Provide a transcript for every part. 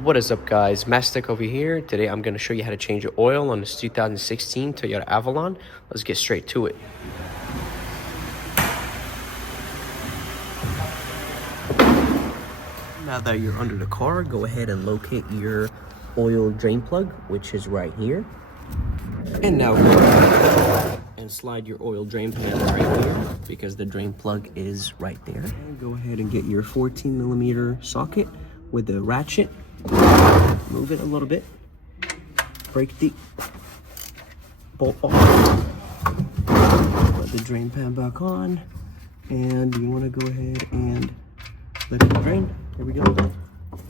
What is up, guys? Mastic over here. Today I'm going to show you how to change your oil on this 2016 Toyota Avalon. Let's get straight to it. Now that you're under the car, go ahead and locate your oil drain plug, which is right here. And now go ahead and slide your oil drain pan right here because the drain plug is right there. And go ahead and get your 14mm socket with the ratchet. Move it a little bit. Break the bolt off. Put the drain pan back on. And you want to go ahead and let it drain. There we go.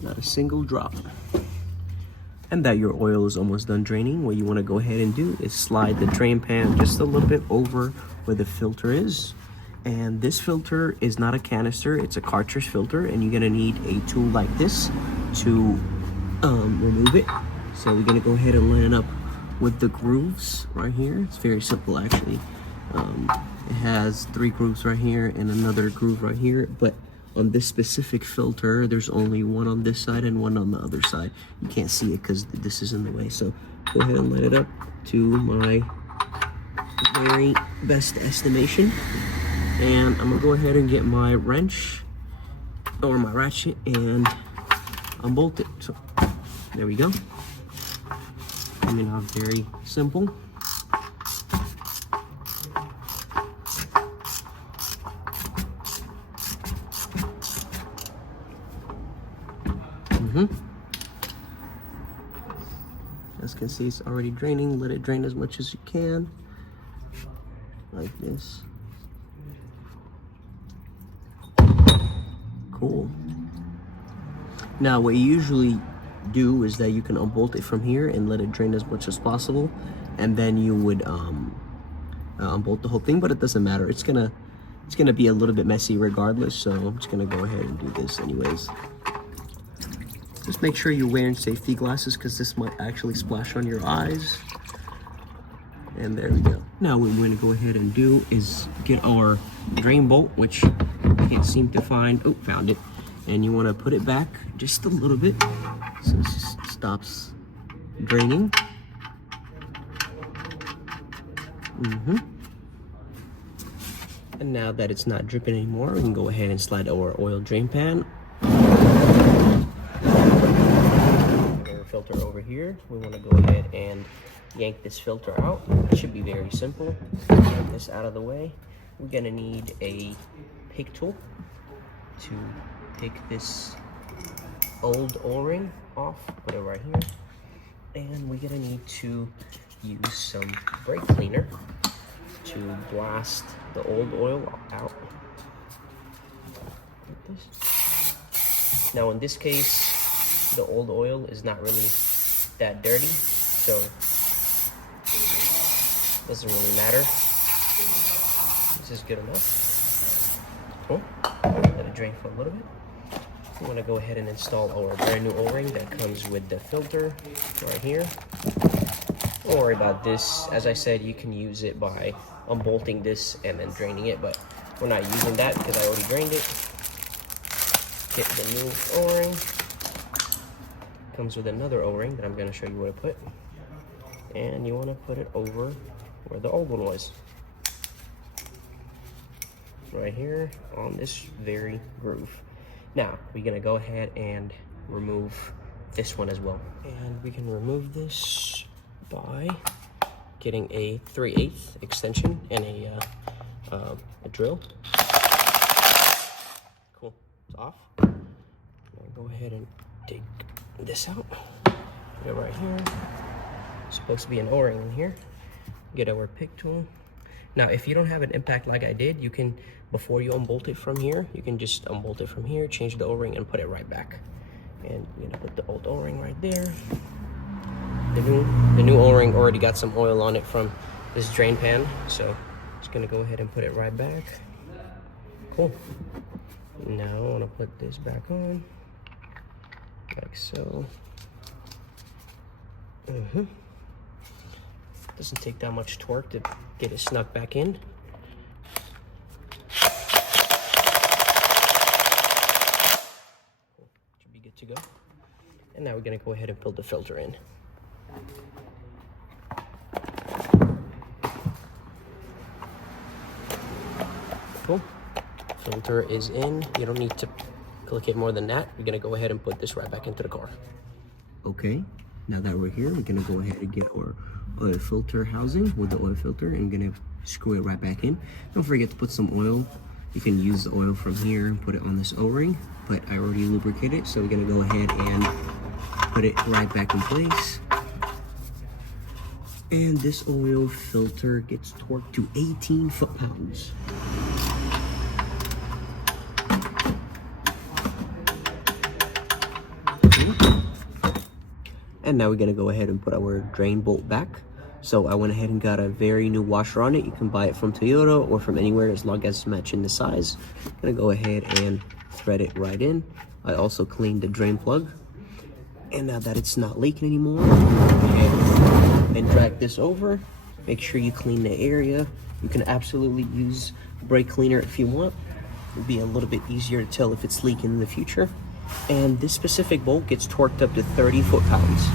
Not a single drop. And that your oil is almost done draining, what you want to go ahead and do is slide the drain pan just a little bit over where the filter is. And this filter is not a canister, it's a cartridge filter, and you're gonna need a tool like this to remove it. So we're gonna go ahead and line up with the grooves right here. It's very simple actually. It has 3 grooves right here and another groove right here, but on this specific filter, there's only one on this side and one on the other side. You can't see it because this is in the way. So go ahead and line it up to my very best estimation. And I'm gonna go ahead and get my wrench or my ratchet and unbolt it. So there we go. I mean, very simple. As you can see, it's already draining. Let it drain as much as you can, like this. Cool. Now, what you usually do is that you can unbolt it from here and let it drain as much as possible, and then you would unbolt the whole thing. But it doesn't matter. It's gonna be a little bit messy regardless. So I'm just gonna go ahead and do this anyways. Just make sure you're wearing safety glasses because this might actually splash on your eyes. And there we go. Now what we're gonna go ahead and do is get our drain bolt, which I can't seem to find. Oh, found it. And you wanna put it back just a little bit so it stops draining. And now that it's not dripping anymore, we can go ahead and slide our oil drain pan filter over here. We want to go ahead and yank this filter out. It should be very simple. Get this out of the way. We're gonna need a pick tool to pick this old O-ring off. Put it right here. And we're gonna need to use some brake cleaner to blast the old oil out. Like this. Now in this case, the old oil is not really that dirty, so doesn't really matter. This is good enough. Cool. Let it drain for a little bit. We want to go ahead and install our brand new O-ring that comes with the filter right here. Don't worry about this. As I said, you can use it by unbolting this and then draining it, but we're not using that because I already drained it. Get the new O-ring. Comes with another O-ring that I'm going to show you where to put, and you want to put it over where the old one was, right here on this very groove. Now we're going to go ahead and remove this one as well, and we can remove this by getting a 3/8 extension and a drill. Cool, it's off. Go ahead and take this out. Put it right here. It's supposed to be an O-ring in here. Get our pick tool. Now if you don't have an impact like I did, you can, before you unbolt it from here, you can just unbolt it from here, change the O-ring and put it right back. And you're gonna put the old O-ring right there. The new O-ring already got some oil on it from this drain pan, so just gonna go ahead and put it right back. Cool. Now I want to put this back on like so. Doesn't take that much torque to get it snuck back in. Should be good to go. And now we're gonna go ahead and put the filter in. Cool. Filter is in. You don't need to click it more than that. We're gonna go ahead and put this right back into the car. Okay, now that we're here, we're gonna go ahead and get our oil filter housing with the oil filter and gonna screw it right back in. Don't forget to put some oil. You can use the oil from here and put it on this O-ring, but I already lubricated it, so we're gonna go ahead and put it right back in place. And this oil filter gets torqued to 18 foot-pounds. And now we're gonna go ahead and put our drain bolt back. So I went ahead and got a very new washer on it. You can buy it from Toyota or from anywhere as long as it's matching the size. I'm gonna go ahead and thread it right in. I also cleaned the drain plug. And now that it's not leaking anymore, go ahead and drag this over. Make sure you clean the area. You can absolutely use brake cleaner if you want. It'll be a little bit easier to tell if it's leaking in the future. And this specific bolt gets torqued up to 30 foot-pounds.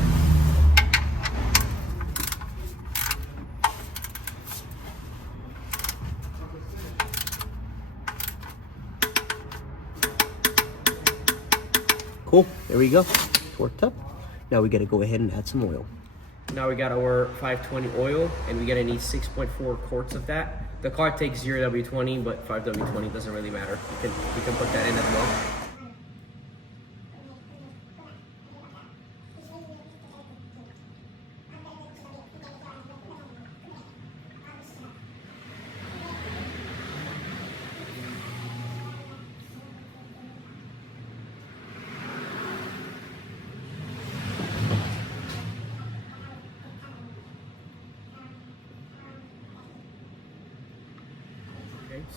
Cool, there we go, torqued up. Now we gotta go ahead and add some oil. Now we got our 520 oil, and we gotta need 6.4 quarts of that. The car takes 0W20, but 5W20 doesn't really matter. You can put that in as well.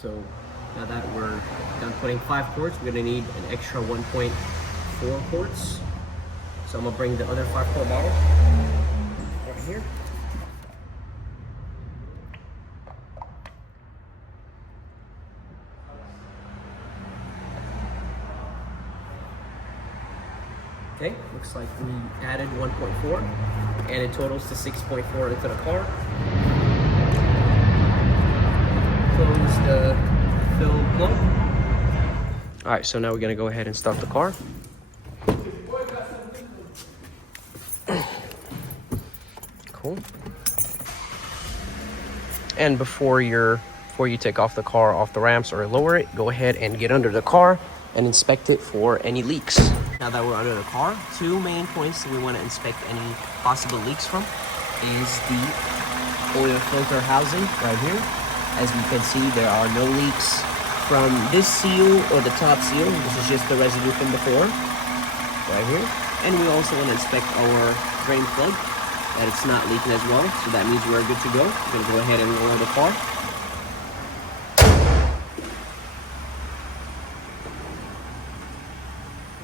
So now that we're done putting 5 quarts, we're gonna need an extra 1.4 quarts. So I'm gonna bring the other 5-quart bottle right here. Okay, looks like we added 1.4 and it totals to 6.4 into the car. Close the fill plug. All right, so now we're gonna go ahead and start the car. Cool. And before you take off the car off the ramps or lower it, go ahead and get under the car and inspect it for any leaks. Now that we're under the car, 2 main points that we want to inspect any possible leaks from is the oil filter housing right here. As you can see, there are no leaks from this seal or the top seal. This is just the residue from before, right here. And we also want to inspect our drain plug, that it's not leaking as well. So that means we're good to go. We're going to go ahead and lower the car.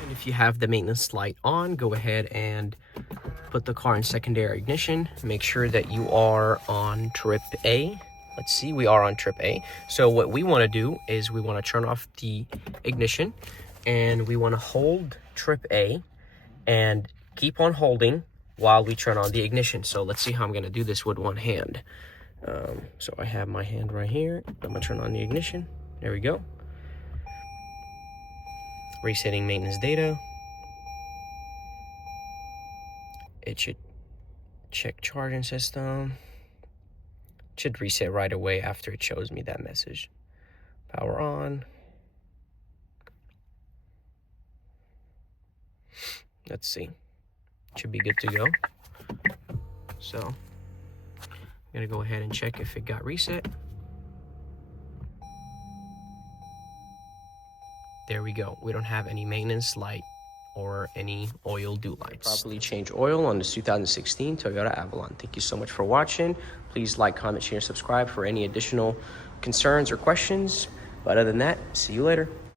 And if you have the maintenance light on, go ahead and put the car in secondary ignition. Make sure that you are on trip A. Let's see, we are on trip A. So what we want to do is we want to turn off the ignition and we want to hold trip A and keep on holding while we turn on the ignition. So let's see how I'm going to do this with one hand. So I have my hand right here. I'm going to turn on the ignition. There we go. Resetting maintenance data. It should check charging system. Should reset right away after it shows me that message. Power on. Let's see. Should be good to go. So I'm gonna go ahead and check if it got reset. There we go. We don't have any maintenance light or any oil dew lights. Properly change oil on this 2016 Toyota Avalon. Thank you so much for watching. Please like, comment, share, and subscribe for any additional concerns or questions. But other than that, see you later.